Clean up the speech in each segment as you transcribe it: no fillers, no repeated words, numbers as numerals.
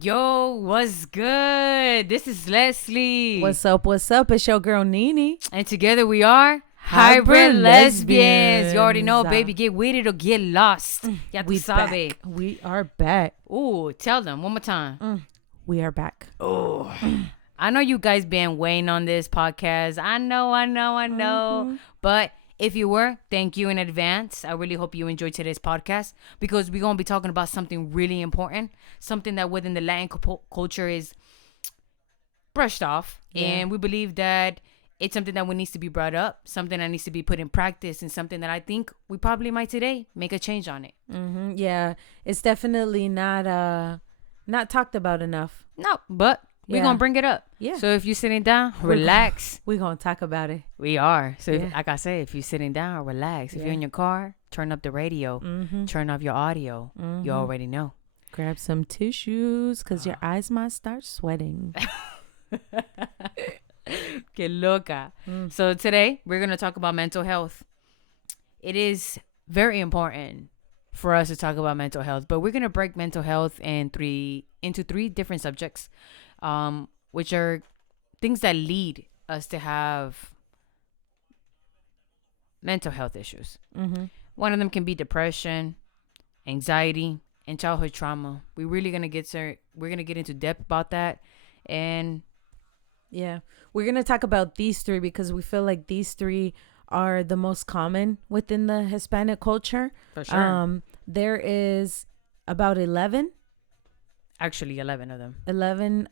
Yo, what's good? This is Leslie. What's up? What's up? It's your girl Nene. And together we are Hybrid Lesbians. You already know, Lesbians. baby. Get with it or get lost. Ya tu We sabe. back. We are back. Ooh, tell them one more time. We are back. Oh, I know you guys been waiting on this podcast. I know. But if you were, thank you in advance. I really hope you enjoyed today's podcast because we're going to be talking about something really important, something that within the Latin culture is brushed off. Yeah. And we believe that it's something that needs to be brought up, something that needs to be put in practice, and something that I think we probably might today make a change on it. Yeah, it's definitely not talked about enough. No, but we're going to bring it up. Yeah. So if you're sitting down, relax. We're going to talk about it. We are. So, Yeah. like I say, if you're sitting down, relax. If you're in your car, turn up the radio, turn off your audio. You already know. Grab some tissues because your eyes might start sweating. Que loca. So, today we're going to talk about mental health. It is very important for us to talk about mental health, but we're going to break mental health into three different subjects, which are things that lead us to have mental health issues. One of them can be depression, anxiety, and childhood trauma. We're gonna get into depth about that, and Yeah. We're going to talk about these three because we feel like these three are the most common within the Hispanic culture. for sure, There is about 11 actually 11 of them. 11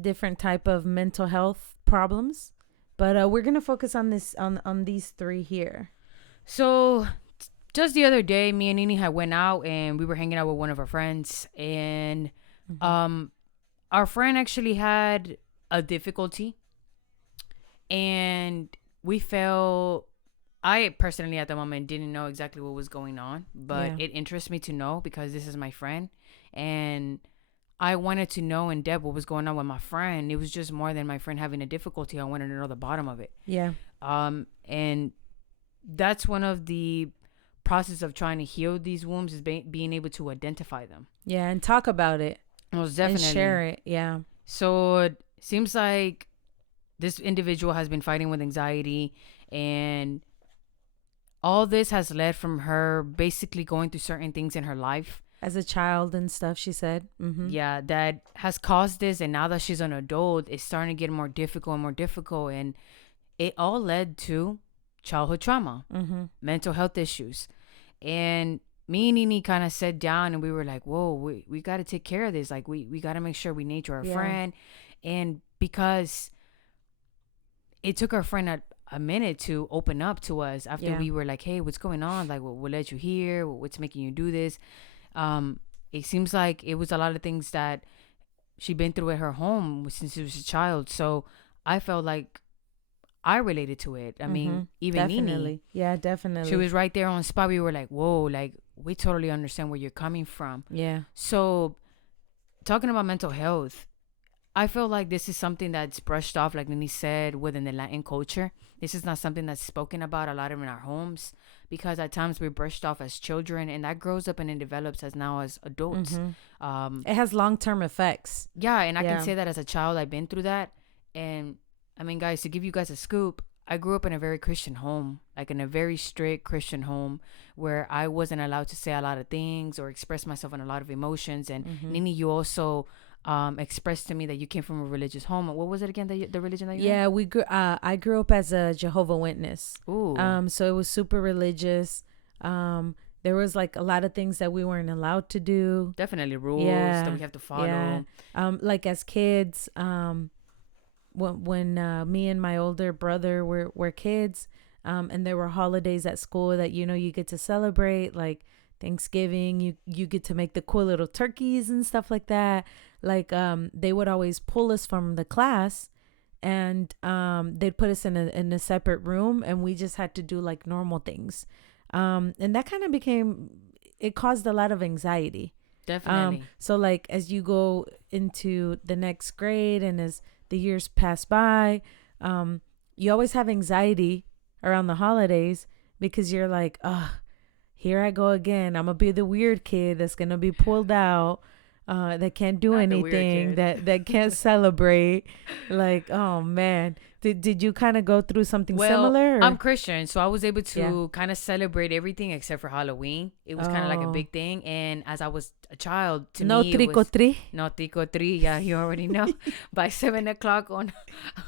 different type of mental health problems, but we're gonna focus on this on these three here. So just the other day, me and Nini had went out and we were hanging out with one of our friends, and our friend actually had a difficulty, and I personally at the moment didn't know exactly what was going on, but Yeah. it interests me to know because this is my friend, and I wanted to know in depth what was going on with my friend. It was just more than my friend having a difficulty. I wanted to know the bottom of it. Yeah. And that's one of the process of trying to heal these wounds is being able to identify them. Yeah, and talk about it Most definitely. and share it. Yeah. So it seems like this individual has been fighting with anxiety, and all this has led from her basically going through certain things in her life. As a child and stuff, she said. Yeah, that has caused this, and now that she's an adult, it's starting to get more difficult, and it all led to childhood trauma, mental health issues. And me and Nini kind of sat down and we were like, whoa, we got to take care of this. Like, we got to make sure we nurture our Yeah. friend. And because it took our friend a minute to open up to us after Yeah. we were like, hey, what's going on? Like, what let you here? What's making you do this? It seems like it was a lot of things that she'd been through at her home since she was a child. So I felt like I related to it. I mean, even Nini, Definitely. Yeah, definitely. she was right there on the spot. We were like, whoa, like, we totally understand where you're coming from. Yeah. So talking about mental health, I feel like this is something that's brushed off, like Nini said, within the Latin culture. This is not something that's spoken about a lot in our homes because at times we're brushed off as children, and that grows up and it develops as now as adults. It has long-term effects. Yeah, and I Yeah. can say that as a child, I've been through that. And I mean, guys, to give you guys a scoop, I grew up in a very Christian home, like in a very strict Christian home where I wasn't allowed to say a lot of things or express myself in a lot of emotions. And Nini, you also expressed to me that you came from a religious home. What was it again, the religion that you Yeah, we grew. I grew up as a Jehovah Witness. Ooh. So it was super religious. There was like a lot of things that we weren't allowed to do. Definitely rules Yeah, that we have to follow. Yeah. Like as kids, when me and my older brother were kids, and there were holidays at school that you get to celebrate, like Thanksgiving. You get to make the cool little turkeys and stuff like that. Like they would always pull us from the class, and they'd put us in a separate room, and we just had to do like normal things. And that kind of it caused a lot of anxiety. Definitely. So like as you go into the next grade and as the years pass by, you always have anxiety around the holidays because you're like, oh, here I go again. I'm gonna be the weird kid that's gonna be pulled out, that can't do Not the weird anything, kid. that can't celebrate. Like, oh man, did you kind of go through something Well, similar? I'm Or? Christian, so I was able Yeah. to kind of celebrate everything except for Halloween. It was kind of like a Oh, big thing. And as I was a child, to no me, it trick or was treat. no tico three. Yeah, you already know. By 7 o'clock on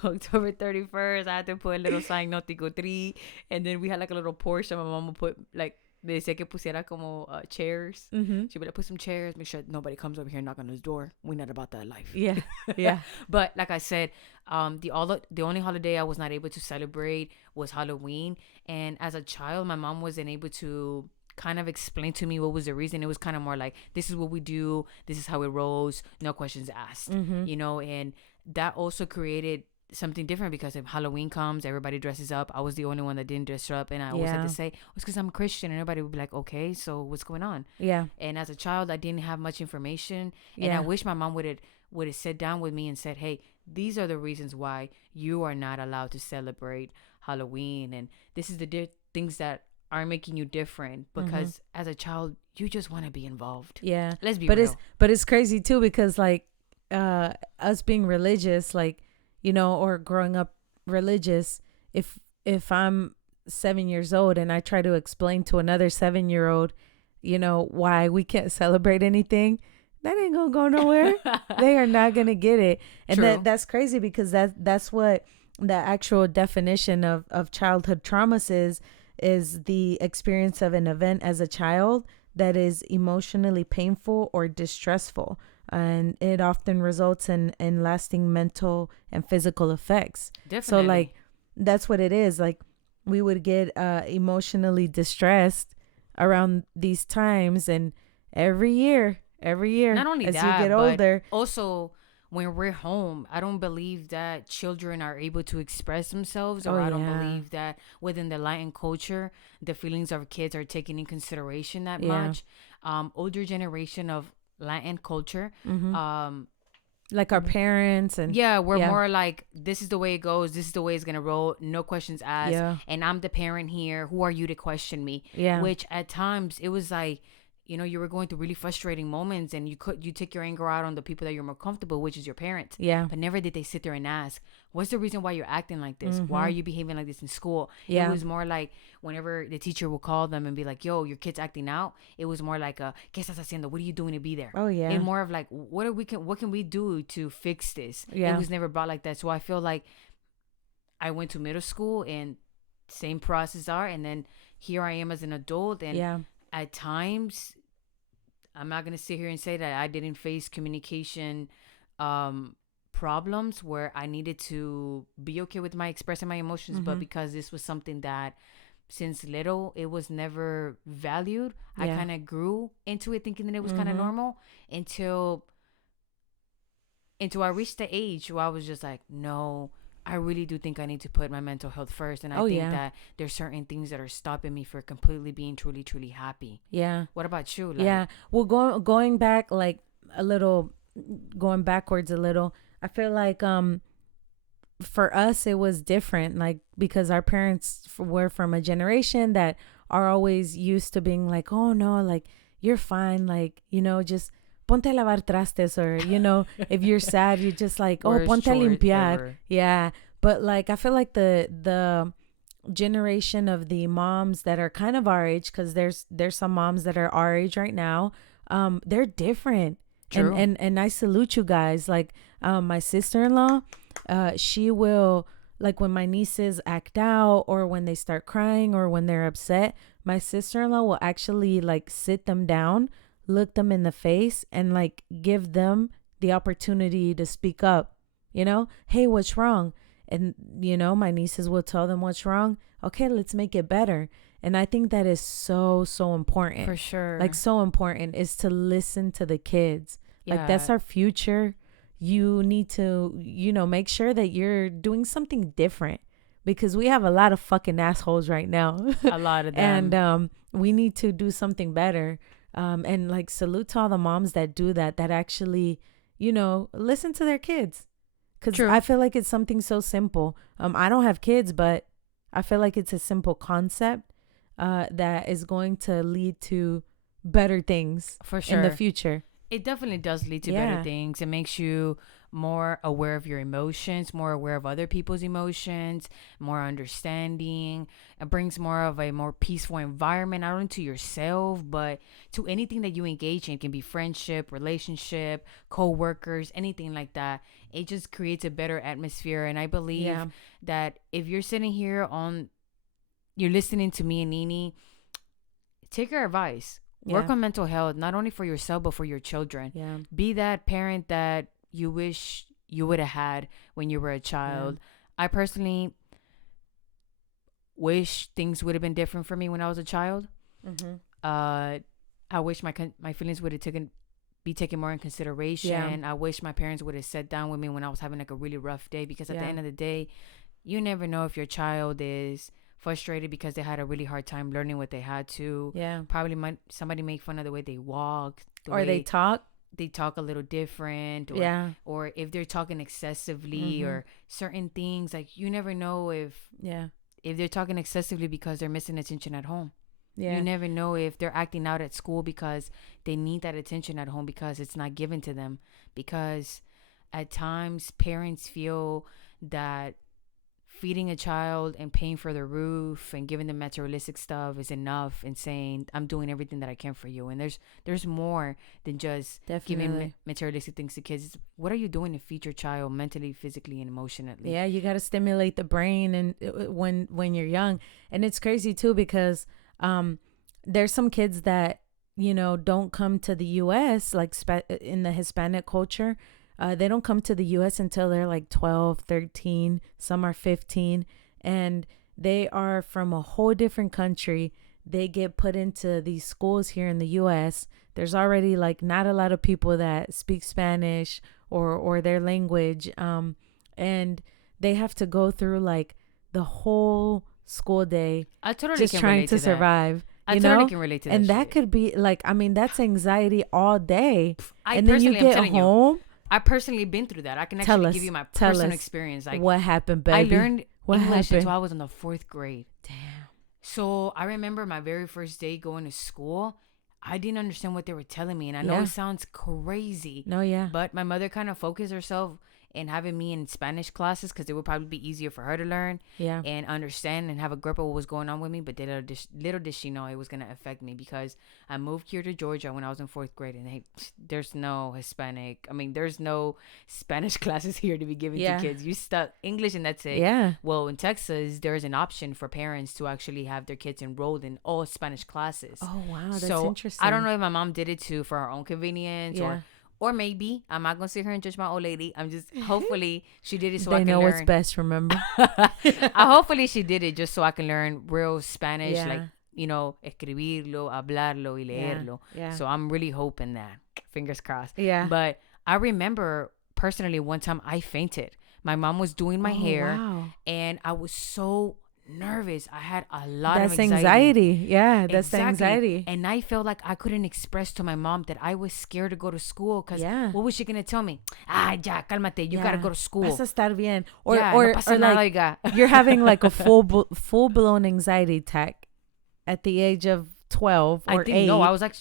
October 31st, I had to put a little sign, no tico three. And then we had like a little porch that my mom would put, like, they decía que pusiera como chairs. Mm-hmm. She'd be like, put some chairs, make sure nobody comes over here and knock on his door. We're not about that life. Yeah, yeah, But like I said, the only holiday I was not able to celebrate was Halloween. And as a child, my mom wasn't able to kind of explain to me what was the reason. It was kind of more like, this is what we do, this is how it rolls, no questions asked. mm-hmm. You know, and that also created something different because if Halloween comes, everybody dresses up. I was the only one that didn't dress up, and I always had Yeah. to say, oh, it's because I'm a Christian, and everybody would be like, okay, so what's going on? Yeah, And as a child, I didn't have much information, and yeah, I wish my mom would have sat down with me and said, hey, these are the reasons why you are not allowed to celebrate Halloween, and this is the things that are making you different. Because as a child, you just want to be involved. yeah. Let's be But real. it's crazy too, because like, us being religious, like, or growing up religious, if I'm 7 years old and I try to explain to another 7-year-old, why we can't celebrate anything, that ain't gonna go nowhere. They are not gonna get it. And True. that's crazy, because that's what the actual definition of childhood traumas is the experience of an event as a child that is emotionally painful or distressful, and it often results in lasting mental and physical effects. Definitely. So like, that's what it is. Like, we would get emotionally distressed around these times, and every year Not only as that, you get but older. also when we're home, I don't believe that children are able to express themselves, or Oh, I don't yeah. believe that within the Latin culture, the feelings of kids are taken in consideration that Yeah. much. Older generation of Latin culture, Mhm. um, Like our parents and yeah, we're Yeah. more like, this is the way it goes, this is the way it's gonna roll, no questions asked, Yeah. and I'm the parent here. Who are you to question me? Yeah. Which at times it was like, you were going through really frustrating moments, and you take your anger out on the people that you're more comfortable, which is your parents. Yeah. But never did they sit there and ask, what's the reason why you're acting like this? Why are you behaving like this in school? Yeah. It was more like, whenever the teacher will call them and be like, yo, your kid's acting out, it was more like, ¿qué estás haciendo? What are you doing to be there? Oh, yeah. And more of like, what can we do to fix this? Yeah. It was never brought like that. So I feel like I went to middle school, and same process are, and then here I am as an adult, and Yeah. at times, I'm not gonna sit here and say that I didn't face communication problems where I needed to be okay with my expressing my emotions, but because this was something that since little it was never valued, I Yeah. kind of grew into it thinking that it was kind of normal until I reached the age where I was just like, no, I really do think I need to put my mental health first. And I Oh, think yeah. that there's certain things that are stopping me for completely being truly, truly happy. Yeah. What about you? Like, Yeah. Well, going back like a little, going backwards a little, I feel like for us it was different, like, because our parents were from a generation that are always used to being like, oh no, like, you're fine, like, just ponte a lavar trastes, or if you're sad, you're just like, oh, worst ponte a chore limpiar. ever. Yeah. But like, I feel like the generation of the moms that are kind of our age, because there's some moms that are our age right now, they're different. True. And I salute you guys. Like, my sister-in-law, she will, like, when my nieces act out, or when they start crying, or when they're upset, my sister-in-law will actually like sit them down, look them in the face, and like give them the opportunity to speak up. Hey, what's wrong? And my nieces will tell them what's wrong. Okay, let's make it better. And I think that is so important. For sure. Like, so important is to listen to the kids. Like, that's Yeah. our future. You need to, make sure that you're doing something different, because we have a lot of fucking assholes right now. A lot of them. And we need to do something better. And like, salute to all the moms that do that actually, listen to their kids. Because True. I feel like it's something so simple. I don't have kids, but I feel like it's a simple concept. that is going to lead to better things For in the sure. future. It definitely does lead to Yeah. better things. It makes you more aware of your emotions, more aware of other people's emotions, more understanding. It brings more of a more peaceful environment, not only to yourself, but to anything that you engage in. It can be friendship, relationship, co-workers, anything like that. It just creates a better atmosphere. And I believe Yeah. that if you're sitting here you're listening to me and Nini, take our advice. Work Yeah. on mental health, not only for yourself, but for your children. Yeah. Be that parent that you wish you would have had when you were a child. I personally wish things would have been different for me when I was a child. Mm-hmm. I wish my feelings would have be taken more in consideration. Yeah. I wish my parents would have sat down with me when I was having like a really rough day, because at the Yeah. end of the day, you never know if your child is frustrated because they had a really hard time learning what they had to. Yeah. Probably might somebody make fun of the way they walk, Or they talk. they talk a little different, or Yeah. or if they're talking excessively, Mhm. or certain things. Like, you never know Yeah. if they're talking excessively because they're missing attention at home. Yeah. You never know if they're acting out at school because they need that attention at home because it's not given to them. Because at times parents feel that feeding a child and paying for the roof and giving them materialistic stuff is enough, and saying, I'm doing everything that I can for you. And there's more than just giving Definitely. materialistic things to kids. It's, what are you doing to feed your child mentally, physically, and emotionally? Yeah, you got to stimulate the brain and when you're young. And it's crazy too because there's some kids that don't come to the US, like in the Hispanic culture. They don't come to the US until they're like 12, 13, some are 15, and they are from a whole different country. They get put into these schools here in the US. There's already like not a lot of people that speak Spanish or their language, and they have to go through like the whole school day I totally just can trying relate to to that. survive. I You totally know, can relate to that. and that shit. could be like, I mean, that's anxiety all day. I And then you personally, I'm get telling you, home. I personally been through that. I can Tell actually us. give you my Tell personal us. experience. Like, What happened, I baby? learned What English happened? until I was in the 4th grade. Damn. So I remember my very first day going to school. I didn't understand what they were telling me, and I know Yeah. it sounds crazy, No, yeah. but my mother kind of focused herself in having me in Spanish classes because it would probably be easier for her to learn Yeah. and understand and have a grip of what was going on with me. But little did she know it was gonna affect me, because I moved here to Georgia when I was in 4th grade, and there's no Hispanic. I mean, there's no Spanish classes here to be given Yeah. to kids. You stuck English, and that's it. Yeah. Well, in Texas, there's an option for parents to actually have their kids enrolled in all Spanish classes. Oh, wow. That's So interesting. I don't know if my mom did it too for her own convenience, Yeah. or maybe I'm not gonna sit here and judge my old lady. I'm just hopefully she did it so I They can know learn. what's best, remember? Hopefully she did it just so I can learn real Spanish, Yeah. like, escribirlo, hablarlo, y Yeah. leerlo. Yeah. So I'm really hoping that. Fingers crossed. Yeah. But I remember personally one time I fainted. My mom was doing my Oh, hair, wow. and I was so nervous. I had a lot That's of anxiety. anxiety. Yeah. That's the Exactly. anxiety. And I felt like I couldn't express to my mom that I was scared to go to school, because Yeah. what was she going to tell me? Ya, cálmate. You got to Yeah. go to school. Vas a estar bien. Or, Yeah, or, no pasa or nada, like oiga. you're having like a full blown anxiety attack at the age of 12 or I think 8. no, I was like,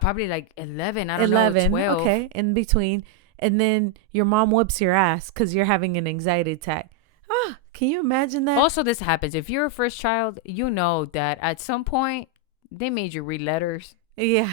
probably like 11. I don't 11. know, 12. Okay. In between. And then your mom whoops your ass because you're having an anxiety attack. Ah, can you imagine that? Also, this happens if you're a first child. You know that at some point they made you read letters, Yeah.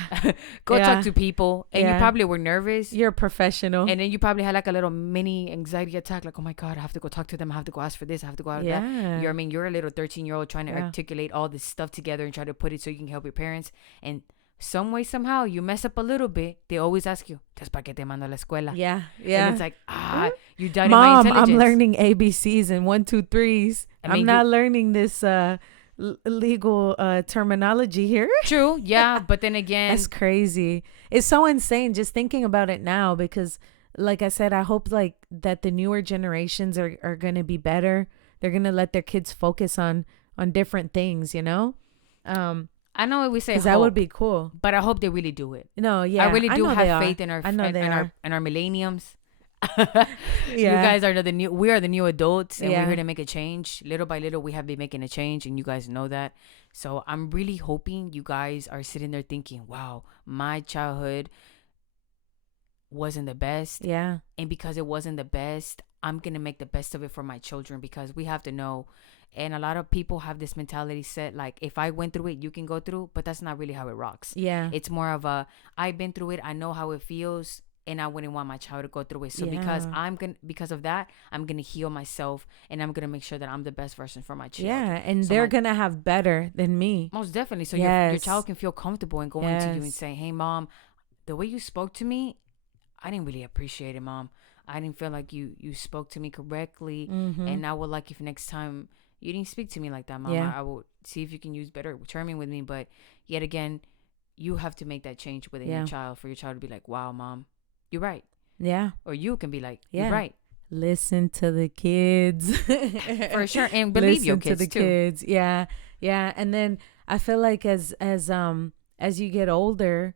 go Yeah. talk to people, and you Yeah. probably were nervous. You're a professional. And then you probably had like a little mini anxiety attack, like, oh my God, I have to go talk to them. I have to go ask for this. I have to go out of that. Yeah. You're a little 13-year-old trying to Yeah. articulate all this stuff together and try to put it so you can help your parents. And some way, somehow, you mess up a little bit. They always ask you, ¿Entonces para qué te mando a la escuela? Yeah. Yeah. And it's like, you doubted my Mom, intelligence. I'm learning ABCs and 1, 2, 3s. I mean, I'm not learning this legal terminology here. True, yeah. But then again, That's crazy. It's so insane just thinking about it now because, like I said, I hope like that the newer generations are going to be better. They're going to let their kids focus on different things, you know? I know what we say, Because that would be cool. but I hope they really do it. No, yeah. I really do know they have are. faith in our I know they are. in our millenniums. You guys are the new. We are the new adults, and we're Yeah. here to make a change. Little by little, we have been making a change, and you guys know that. So I'm really hoping you guys are sitting there thinking, "Wow, my childhood wasn't the best, Yeah. and because it wasn't the best, I'm gonna make the best of it for my children." Because we have to know, and a lot of people have this mentality set like, if I went through it, you can go through, but that's not really how it rocks. Yeah. It's more of a, I've been through it, I know how it feels, and I wouldn't want my child to go through it. So Yeah. because of that, I'm gonna heal myself, and I'm gonna make sure that I'm the best version for my child. Yeah. And So they're my gonna have better than me. most definitely, so your Yes. child can feel comfortable in going to you and Yes. saying, "Hey, mom, the way you spoke to me, I didn't really appreciate it, mom. I didn't feel like you spoke to me correctly, Mm-hmm. and I would like if next time you didn't speak to me like that, mom. Yeah. I will see if you can use better terming with me." But yet again, you have to make that change within Yeah. your child for your child to be like, "Wow, mom, you're right," Yeah. or you can be like, Yeah. "You're right." Listen to the kids. For sure, and believe your Listen to kids the too. kids. Yeah. Yeah. And then I feel like as you get older,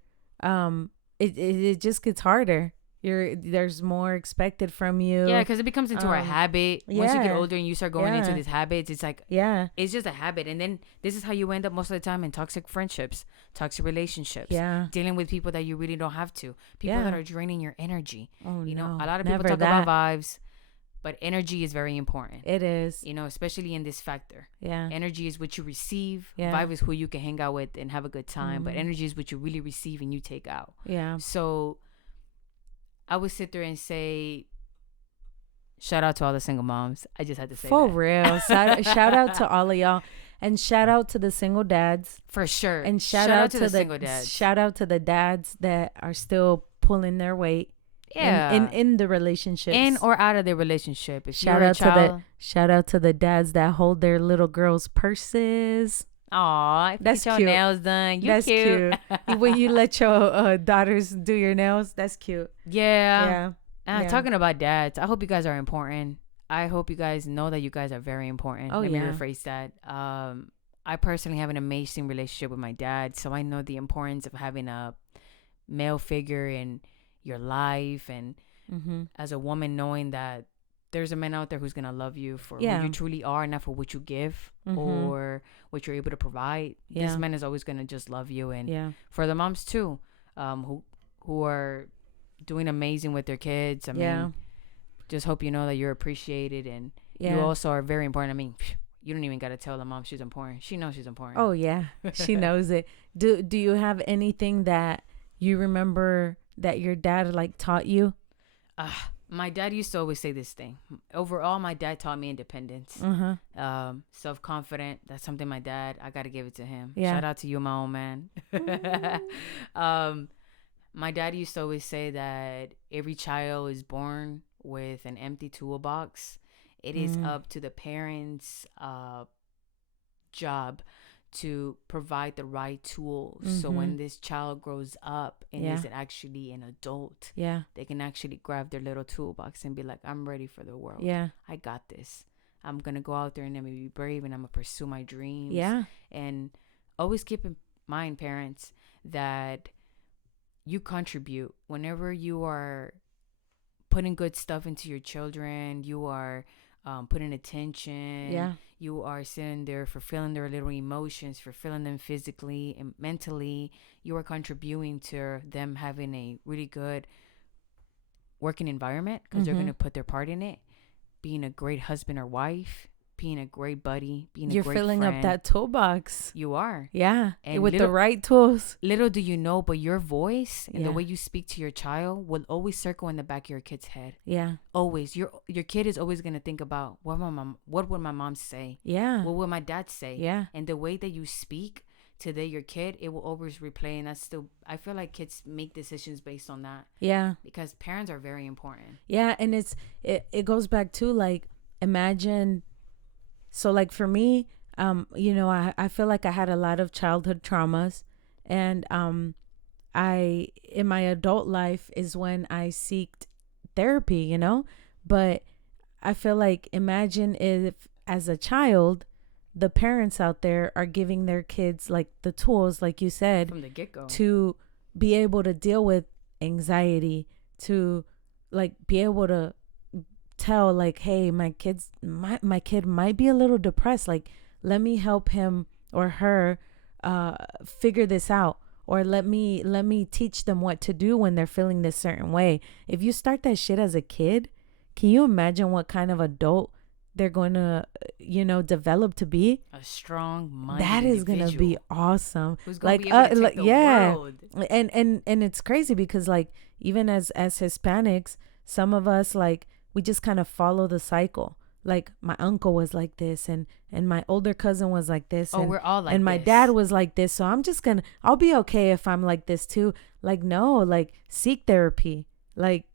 it just gets harder. There's more expected from you. Yeah, because it becomes into a habit. Once you get yeah. older and you start going into Yeah. these habits, it's like Yeah. it's just a habit. And then this is how you end up most of the time in toxic friendships, toxic relationships, Yeah. dealing with people that you really don't have to, people Yeah. that are draining your energy. Oh, You know, no. a lot of people Never talk that. about vibes, but energy is very important. It is. You know, especially in this factor. Yeah. Energy is what you receive. Yeah. Vibe is who you can hang out with and have a good time. But Mhm. energy is what you really receive and you take out. Yeah. So I would sit there and say, shout out to all the single moms. I just had to say For that. real. Shout out to all of y'all. And shout out to the single dads. For sure. And shout out to the single dads. Shout out to the dads that are still pulling their weight. Yeah. In the relationships. In or out of their relationship. If shout you're out a child, shout out to the dads that hold their little girls' purses. aw, That's get your cute. nails done. You That's cute. When you let your daughters do your nails, that's cute. Yeah. Yeah. Talking about dads, I hope you guys are important. I hope you guys know that you guys are very important. Oh, Let me yeah. rephrase that. I personally have an amazing relationship with my dad, so I know the importance of having a male figure in your life, and Mm-hmm. as a woman, knowing that there's a man out there who's gonna love you for Yeah. who you truly are, not for what you give Mhm. or what you're able to provide. Yeah. This man is always gonna just love you, and Yeah. for the moms too, who are doing amazing with their kids. I Yeah. mean, just hope you know that you're appreciated, and Yeah. you also are very important. I mean, you don't even gotta tell the mom she's important. She knows she's important. Oh yeah. She knows it. Do you have anything that you remember that your dad like taught you? My dad used to always say this thing. Overall, my dad taught me independence. Uh-huh. Self-confident. That's something I gotta give it to him. Yeah. Shout out to you, my old man. My dad used to always say that every child is born with an empty toolbox. It is up to the parents' job to provide the right tools. So when this child grows up and Yeah. is actually an adult, Yeah. they can actually grab their little toolbox and be like, I'm ready for the world. Yeah. I got this. I'm going to go out there and I'm going to be brave, and I'm going to pursue my dreams. Yeah. And always keep in mind, parents, that you contribute whenever you are putting good stuff into your children. You are putting attention. Yeah. You are sitting there fulfilling their little emotions, fulfilling them physically and mentally. You are contributing to them having a really good working environment, because they're going to put their part in it. Being a great husband or wife, being a great buddy, being a You're great filling friend. up that toolbox. You are. Yeah. And with the little- right tools. Little do you know, but your voice and Yeah. the way you speak to your child will always circle in the back of your kid's head. Yeah. Always. Your kid is always gonna think about what would my mom say? Yeah. What would my dad say? Yeah. And the way that you speak to your kid, it will always replay. And that's still, I feel like kids make decisions based on that, Yeah. because parents are very important. Yeah. And it goes back to like, imagine. So like for me, I feel like I had a lot of childhood traumas, and I in my adult life is when I seeked therapy, but I feel like, imagine if as a child, the parents out there are giving their kids like the tools, like you said, From the get-go. to be able to deal with anxiety, to like be able to tell like, hey, my kid might be a little depressed, like let me help him or her figure this out, or let me teach them what to do when they're feeling this certain way. If you start that shit as a kid, can you imagine what kind of adult they're going to develop to be? A strong minded That is going to be individual awesome. who's gonna Like be able to take the yeah. world. And it's crazy because like even as Hispanics, some of us, like, we just kind of follow the cycle. Like my uncle was like this, and my older cousin was like this, Oh, and we're all like and my this. dad was like this, so I'll be okay if I'm like this too. Like, no, like, seek therapy, like,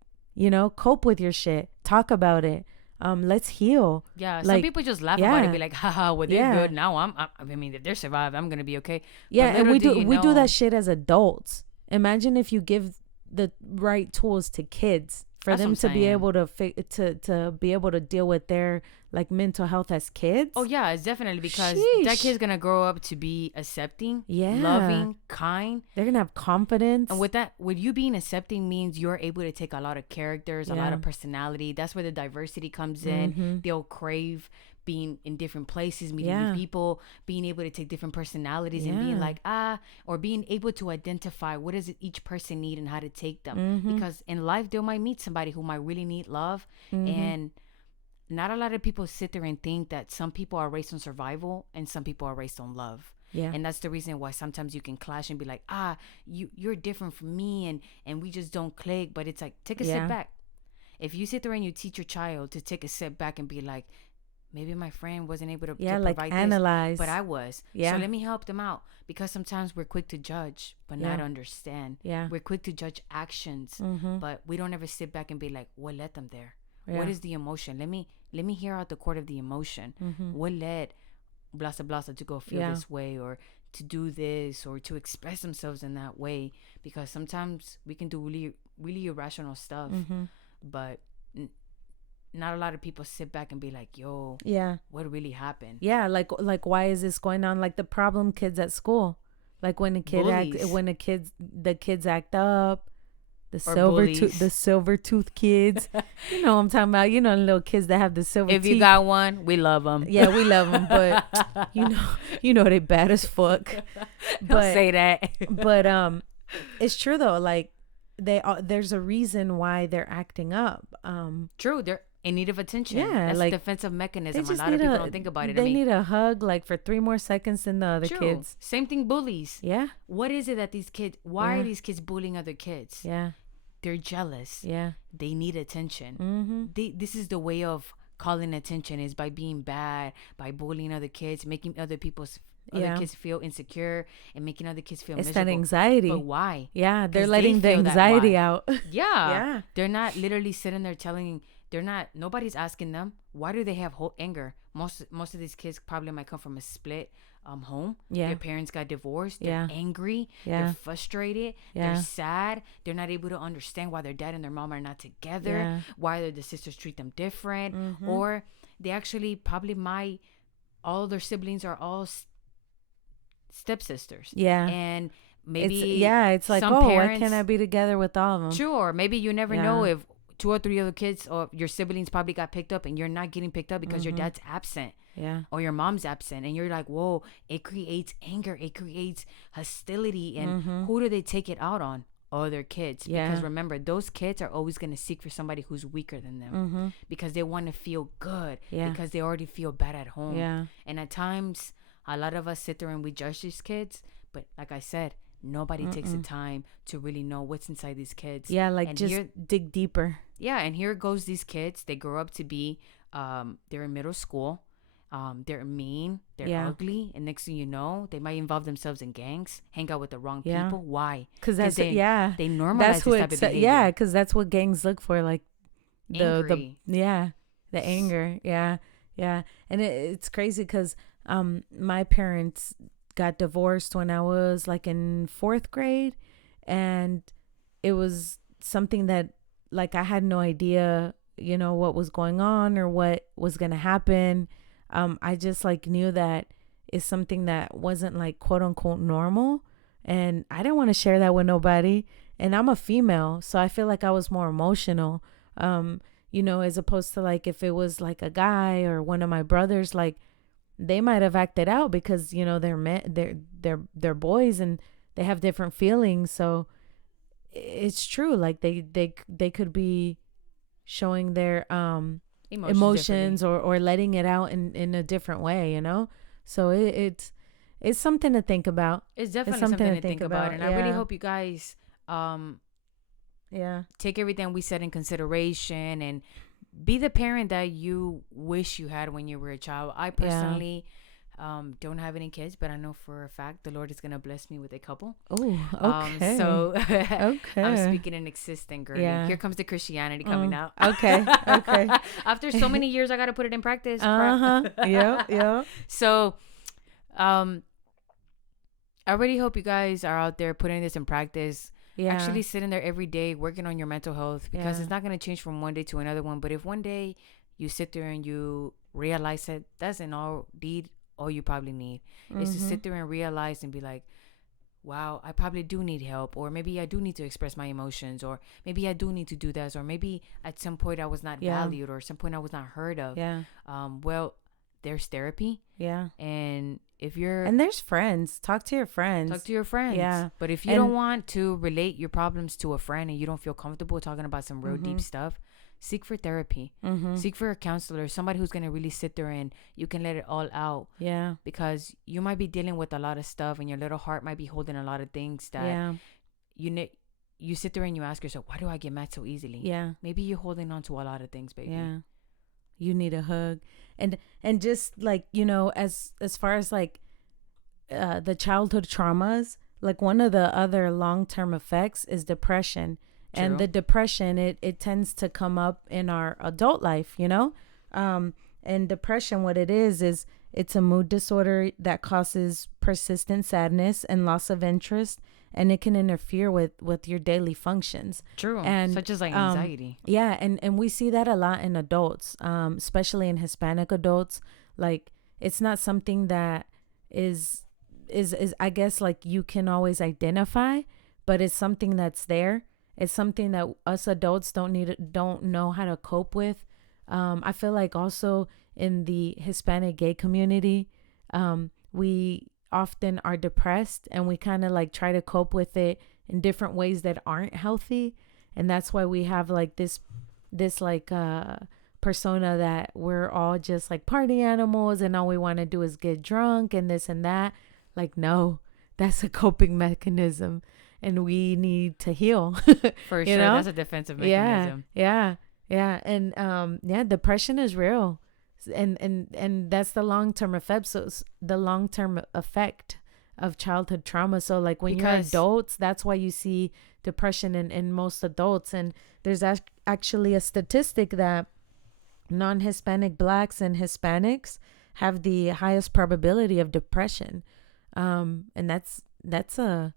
cope with your shit, talk about it, let's heal. Yeah, some Like, people just laugh about it, yeah, be like, haha, well, they're yeah, good. Now I mean, if they're survived, I'm going to be okay. yeah. But And little we do do you we do know, that shit as adults. Imagine if you give the right tools to kids for That's what them I'm to be saying. able to be able to deal with their like mental health as kids. Oh, yeah, it's definitely because that Sheesh. kid's going to grow up to be accepting, Yeah. loving, kind. They're gonna have confidence. And with you being accepting means you're able to take a lot of characters, a lot Yeah. of personality. That's where the diversity comes in. Mhm. They'll crave being in different places, meeting Yeah. new people, being able to take different personalities and being Yeah. like, or being able to identify what does each person need and how to take them. Mhm. Because in life, they might meet somebody who might really need love. Mhm. And not a lot of people sit there and think that some people are raised on survival and some people are raised on love. Yeah. And that's the reason why sometimes you can clash and be like, you're different from me, and we just don't click. But it's like, take a Yeah. step back. If you sit there and you teach your child to take a step back and be like, maybe my friend wasn't able to Like provide analyze. this, but I was. Yeah. So let me help them out. Because sometimes we're quick to judge, but not Yeah. understand. Yeah. We're quick to judge actions, Mhm. but we don't ever sit back and be like, what led them there? Yeah. What is the emotion? Let me hear out the court of the emotion. Mhm. What led blasa blasa to go feel Yeah. this way, or to do this, or to express themselves in that way? Because sometimes we can do really, really irrational stuff, Mhm. but not a lot of people sit back and be like, yo, Yeah. what really happened? Yeah. Like why is this going on? Like the problem kids at school. Like when the kids act up, the bullies. silver tooth kids. You know what I'm talking about. The little kids that have the silver If teeth. you got one, we love them. Yeah, we love them, but they bad as fuck. Don't say that. But it's true though. Like there's a reason why they're acting up. True, they're in need of attention. Yeah, That's like, a defensive they mechanism. A just lot of need people don't think about it. They need a hug like for 3 more seconds than the other True. kids. Same thing, bullies. Yeah, What is it that these kids? Why Yeah. are these kids bullying other kids? yeah, They're jealous. yeah. They need attention. Mm-hmm. This is the way of calling attention, is by being bad, by bullying other kids, making other kids feel insecure, and making other kids feel It's miserable. that anxiety. But why? Yeah, they're 'Cause letting the they feel that anxiety why. out. Yeah. Yeah. They're not literally sitting there nobody's asking them, why do they have anger? Most of these kids probably might come from a split home. Yeah. Their parents got divorced. They're Yeah. angry. Yeah. They're frustrated. Yeah. They're sad. They're not able to understand why their dad and their mom are not together. Yeah. Why the sisters treat them different. Mhm. Or they actually probably all their siblings are all stepsisters. Yeah. And maybe it's like, some oh, why parents, can't I be together with all of them? sure, maybe you never know Yeah. if 2 or 3 other kids or your siblings probably got picked up and you're not getting picked up because your dad's absent Yeah. or your mom's absent, and you're like, whoa, it creates anger, it creates hostility. And who do they take it out on? Other kids. Yeah. Because remember, those kids are always going to seek for somebody who's weaker than them because they want to feel good, Yeah. because they already feel bad at home. Yeah. And at times, a lot of us sit there and we judge these kids, but like I said, nobody takes the time to really know what's inside these kids. Yeah, like, And just dig deeper. Yeah, and here goes these kids. They grow up to be, they're in middle school. They're mean. They're Yeah. ugly. And next thing you know, they might involve themselves in gangs, hang out with the wrong Yeah. people. Why? Because that's they they normalize that's this type what of behavior. yeah, because that's what gangs look for, like the Angry. the anger. Yeah. And it's crazy because my parents got divorced when I was like in 4th grade, and it was something that, like, I had no idea what was going on or what was gonna happen. I just like knew that it's something that wasn't like quote unquote normal, and I didn't want to share that with nobody. And I'm a female, so I feel like I was more emotional. You know, as opposed to like if it was like a guy or one of my brothers, like they might have acted out because you know they're men, they're boys and they have different feelings. So it's true, like they could be showing their emotions or letting it out in a different way, you know. So it's something to think about. It's definitely something to think about. And I really hope you guys yeah take everything we said in consideration and be the parent that you wish you had when you were a child. I personally don't have any kids, but I know for a fact the Lord is gonna bless me with a couple. Oh, okay. So Okay. I'm speaking in existence, girl. Yeah. Here comes the Christianity coming out. Okay. Okay. After so many years, I gotta put it in practice. Yeah. So, I really hope you guys are out there putting this in practice. Yeah. Actually sitting there every day working on your mental health, because Yeah. it's not going to change from one day to another one. But if one day you sit there and you realize that that's indeed all you probably need is to sit there and realize and be like, wow, I probably do need help, or maybe I do need to express my emotions, or maybe I do need to do this, or maybe at some point I was not Yeah. valued, or some point I was not heard of. Yeah. Well, there's therapy, Yeah. and if you're And there's friends. Talk to your friends. talk to your friends. Yeah. But if you don't want to relate your problems to a friend and you don't feel comfortable talking about some real deep stuff, seek for therapy. Seek for a counselor, somebody who's going to really sit there and you can let it all out. Yeah. Because you might be dealing with a lot of stuff and your little heart might be holding a lot of things that Yeah. you sit there and you ask yourself, why do I get mad so easily? Yeah. Maybe you're holding on to a lot of things, baby. Yeah. You need a hug. And just like, you know, as far as like the childhood traumas, like one of the other long-term effects is depression. True. And the depression, it tends to come up in our adult life, you know. And depression, what it is it's a mood disorder that causes persistent sadness and loss of interest, and it can interfere with your daily functions. True. And such as like anxiety. Yeah, and we see that a lot in adults, especially in Hispanic adults. Like it's not something that is I guess like you can always identify, but it's something that's there. It's something that us adults don't know how to cope with. I feel like also in the Hispanic gay community, we often are depressed and we kind of like try to cope with it in different ways that aren't healthy. And that's why we have like this like persona that we're all just like party animals and all we want to do is get drunk and this and that. Like, no, that's a coping mechanism and we need to heal. For you sure. know? That's a defensive mechanism. Yeah. And depression is real. And that's the long-term effect. So the long-term effect of childhood trauma. So like when you're adults, that's why you see depression in most adults. And there's actually a statistic that non-Hispanic Blacks and Hispanics have the highest probability of depression. And that's a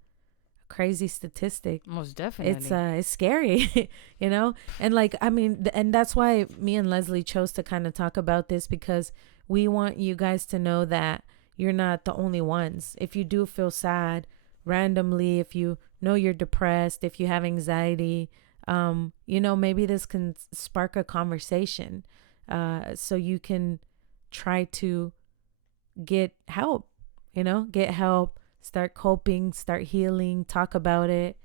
crazy statistic. Most definitely. It's scary, you know. And like, I mean, and that's why me and Leslie chose to kind of talk about this, because we want you guys to know that you're not the only ones. If you do feel sad randomly, if you know you're depressed, if you have anxiety, you know, maybe this can spark a conversation, so you can try to get help, start coping, start healing, talk about it.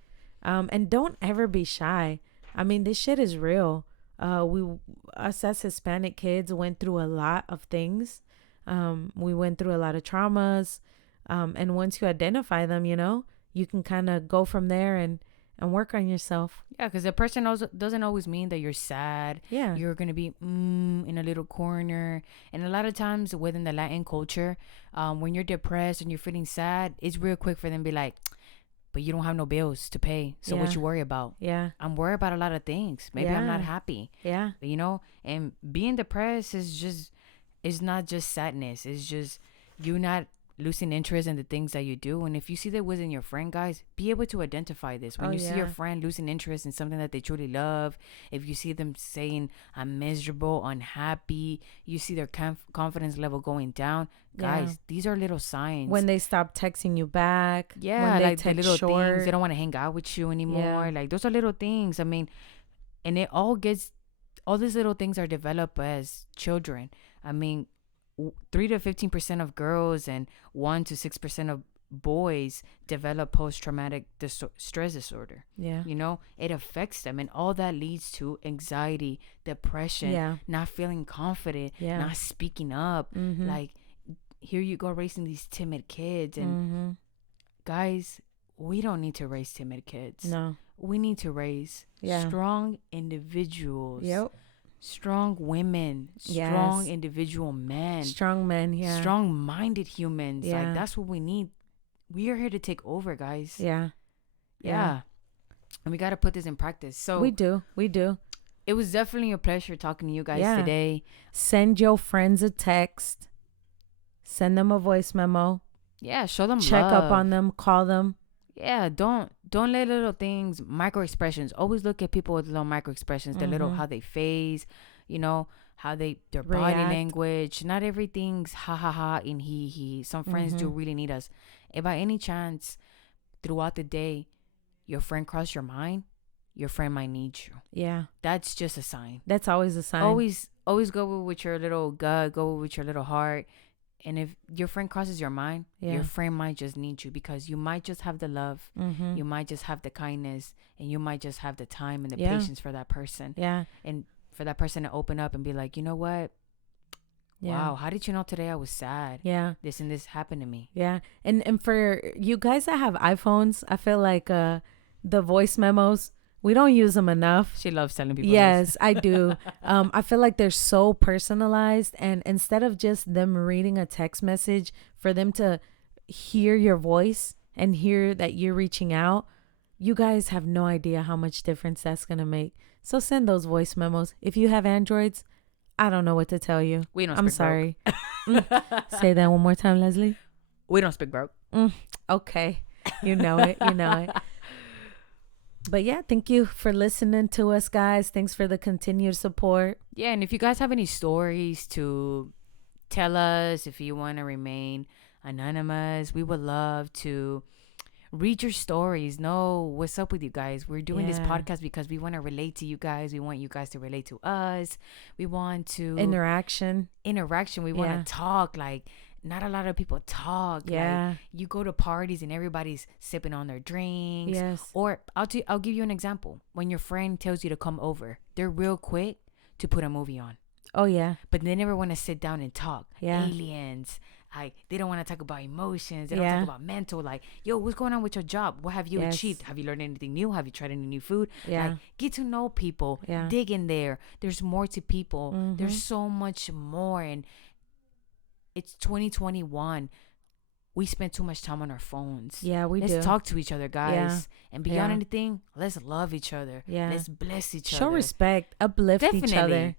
And don't ever be shy. I mean, this shit is real. Us as Hispanic kids went through a lot of things. We went through a lot of traumas. And once you identify them, you know, you can kind of go from there and work on yourself. Yeah, because depression also doesn't always mean that you're sad. Yeah. You're going to be in a little corner. And a lot of times within the Latin culture, when you're depressed and you're feeling sad, it's real quick for them to be like, but you don't have no bills to pay. So what you worry about? Yeah. I'm worried about a lot of things. Maybe I'm not happy. Yeah. But, you know, and being depressed is not just sadness. It's just you not losing interest in the things that you do. And if you see that within your friend, guys, be able to identify this. When you see your friend losing interest in something that they truly love, if you see them saying, I'm miserable, unhappy, you see their confidence level going down, guys, these are little signs. When they stop texting you back. Yeah, when they like the little short. things. They don't want to hang out with you anymore. Like, those are little things. I mean, and it all gets all these little things are developed as children. I mean, 3 to 15% of girls and 1 to 6% of boys develop post-traumatic stress disorder. Yeah. You know, it affects them, and all that leads to anxiety, depression, Yeah. not feeling confident, Yeah. not speaking up. Mm-hmm. Like, here you go raising these timid kids, and Mm-hmm. guys, we don't need to raise timid kids. No. We need to raise Yeah. strong individuals. Yep. Strong women, Yes. strong individual men, Strong men. Yeah. strong-minded humans. Yeah. Like, that's what we need. We are here to take over, guys. Yeah. Yeah. And we got to put this in practice. So We do. it was definitely a pleasure talking to you guys Yeah. today. Send your friends a text. Send them a voice memo. Yeah, show them Check love. up on them. Call them. Yeah, don't let little things, micro expressions. Always look at people with little micro expressions, the little Mhm. how they phase, you know, how their body React. language. Not everything's ha ha ha and he. Some friends do really need us. If by any chance throughout the day your friend crossed your mind, your friend might need you. Yeah. That's just a sign. That's always a sign. Always go with your little gut, go with your little heart. And if your friend crosses your mind, Yeah. your friend might just need you, because you might just have the love, Mm-hmm. you might just have the kindness, and you might just have the time and the Yeah. patience for that person. Yeah. And for that person to open up and be like, you know what? Yeah. Wow, how did you know today I was sad? Yeah. This and this happened to me. Yeah. And for you guys that have iPhones, I feel like the voice memos, we don't use them enough. She loves telling people Yes, I do. I feel like they're so personalized, and instead of just them reading a text message, for them to hear your voice and hear that you're reaching out, you guys have no idea how much difference that's going to make. So send those voice memos. If you have Androids, I don't know what to tell you. We don't I'm speak sorry. broke. Say that one more time, Leslie. We don't speak broke. Okay. You know it. You know it. But yeah, thank you for listening to us, guys. Thanks for the continued support. Yeah, and if you guys have any stories to tell us, if you want to remain anonymous, we would love to read your stories. Know what's up with you guys. We're doing this Yeah. podcast because we want to relate to you guys. We want you guys to relate to us. We want to Interaction. We want Yeah. to talk. Like, not a lot of people talk. Yeah. Like, you go to parties and everybody's sipping on their drinks. Yes. Or I'll give you an example. When your friend tells you to come over, they're real quick to put a movie on, Oh, yeah. but they never want to sit down and talk. Yeah. Aliens. Like, they don't want to talk about emotions. They don't Yeah. talk about mental. Like, yo, what's going on with your job? What have you Yes. achieved? Have you learned anything new? Have you tried any new food? Yeah. Like, get to know people. Yeah. Dig in there. There's more to people. Mhm. There's so much more. And it's 2021. We spend too much time on our phones. Yeah, we Let's do. talk to each other, guys. Yeah. And beyond Yeah. anything, let's love each other. Yeah. Let's bless each Show other. respect. Uplift each Definitely. other.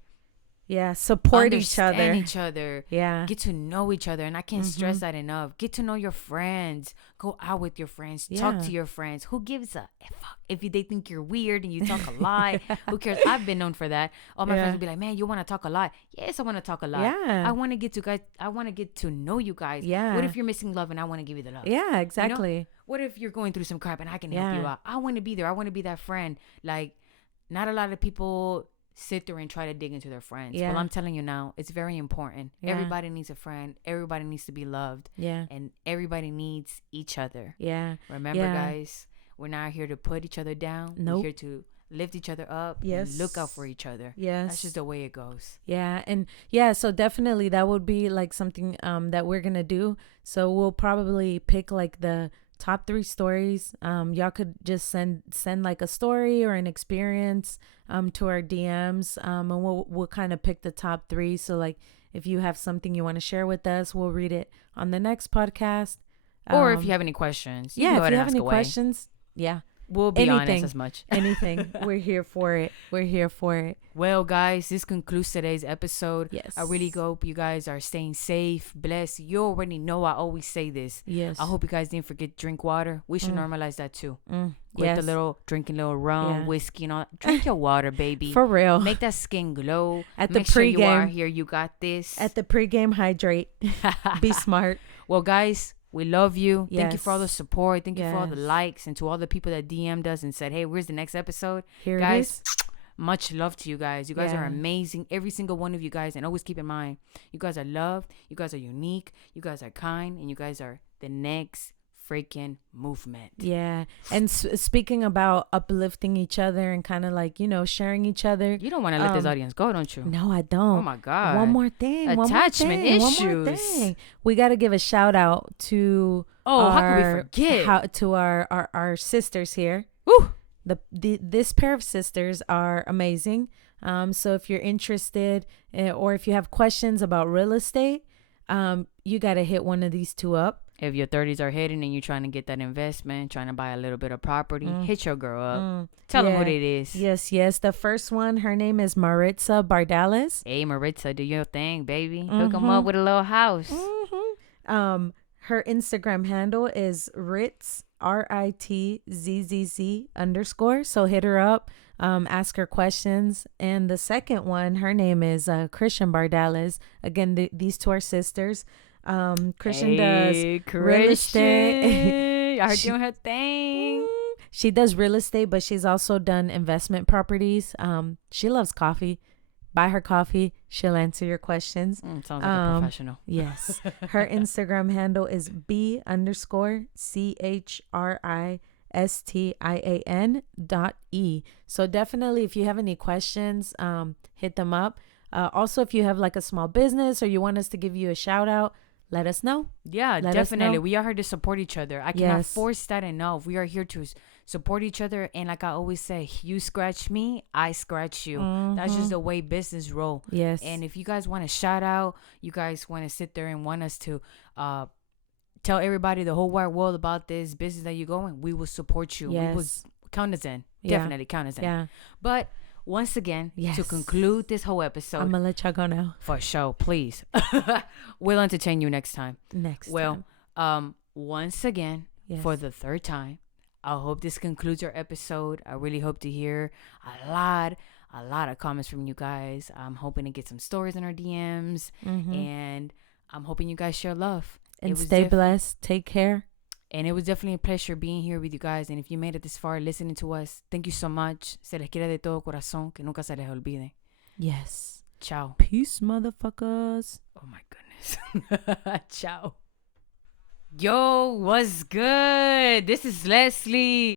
Yeah. Support each Understand other. each other. Yeah. Get to know each other. And I can't stress Mhm. that enough. Get to know your friends. Go out with your friends. Talk Yeah. to your friends. Who gives a fuck if they think you're weird and you talk a lot? Who cares? I've been known for that. All my Yeah. friends will be like, man, you want to talk a lot? Yes, I want to talk a lot. Yeah. I want to get to know you guys. Yeah. What if you're missing love and I want to give you the love? Yeah, exactly. What if you're going through some crap and I can help you Yeah. out? I want to be there. I want to be that friend. Like, not a lot of people sit there and try to dig into their friends. Yeah. Well, I'm telling you now, it's very important. Yeah. Everybody needs a friend. Everybody needs to be loved. Yeah. And everybody needs each other. Yeah. Remember, Yeah. guys, we're not here to put each other down. Nope. We're here to lift each other up. Yes. And look out for each other. Yes. That's just the way it goes. Yeah, and yeah, so definitely that would be like something that we're gonna do. So we'll probably pick like the top 3 stories. Y'all could just send like a story or an experience to our DMs, and we'll kind of pick the top 3. So like if you have something you want to share with us, we'll read it on the next podcast. Or if you have any questions, you can yeah, go if ahead you and have ask any away. questions, yeah, We'll be honest anything. as much. anything, we're here for it. We're here for it. Well, guys, this concludes today's episode. Yes. I really hope you guys are staying safe, blessed. You already know I always say this. Yes. I hope you guys didn't forget to drink water. We should normalize that too. With Yes. the little drinking little rum, Yeah. whiskey, and all. Drink your water, baby. For real. Make that skin glow. At the Make sure you are pregame. here. You got this. At the pregame, hydrate. Be smart. Well, guys, we love you. Thank you for all the Yes. support. Thank you for all the Yes. likes, and to all the people that DM'd us and said, "Hey, where's the next episode?" Here Guys, it is. Much love to you guys. You guys are Yeah. amazing. Every single one of you guys. And always keep in mind, you guys are loved. You guys are unique. You guys are kind. And you guys are the next freaking movement. Yeah. And speaking about uplifting each other and kind of like, you know, sharing each other. You don't want to let this audience go, don't you? No, I don't. Oh my God. One more thing. Attachment One more issues. thing. We got to give a shout out to How could we forget? to our sisters here. Woo. This pair of sisters are amazing. So if you're interested or if you have questions about real estate, you got to hit one of these two up. If your 30s are hitting and you're trying to get that investment, trying to buy a little bit of property, hit your girl up. Tell them what it is. Yes. The first one, her name is Maritza Bardales. Hey, Maritza, do your thing, baby. Hook them up with a little house. Her Instagram handle is Ritz, RITZZZ_. So hit her up, ask her questions. And the second one, her name is Christian Bardales. Again, these two are sisters. Christian does real estate. I heard doing her thing. She does real estate, but she's also done investment properties. She loves coffee. Buy her coffee. She'll answer your questions. Sounds like a professional. Yes. Her Instagram handle is B_CHRISTIAN.E. So definitely, if you have any questions, hit them up. Also, if you have like a small business or you want us to give you a shout out, let us know. Yeah, Let us definitely. know. We are here to support each other. I cannot force that enough. We are here to support each other. And like I always say, you scratch me, I scratch you. That's just the way business roll. Yes. And if you guys want to shout out, you guys want to sit there and want us to tell everybody, the whole wide world about this business that you're going, we will support you. Yes. We will count us in. Yeah. Definitely count us in. Yeah. But once again, Yes. to conclude this whole episode, I'm going to let y'all go now. for sure, please. We'll entertain you next time. Time. Once again, Yes. for the third time, I hope this concludes our episode. I really hope to hear a lot of comments from you guys. I'm hoping to get some stories in our DMs, and I'm hoping you guys share love. And stay blessed. Take care. And it was definitely a pleasure being here with you guys. And if you made it this far listening to us, thank you so much. Se les quiere de todo corazón, que nunca se les olvide. Yes. Ciao. Peace, motherfuckers. Oh my goodness. Ciao. Yo, what's good? This is Leslie.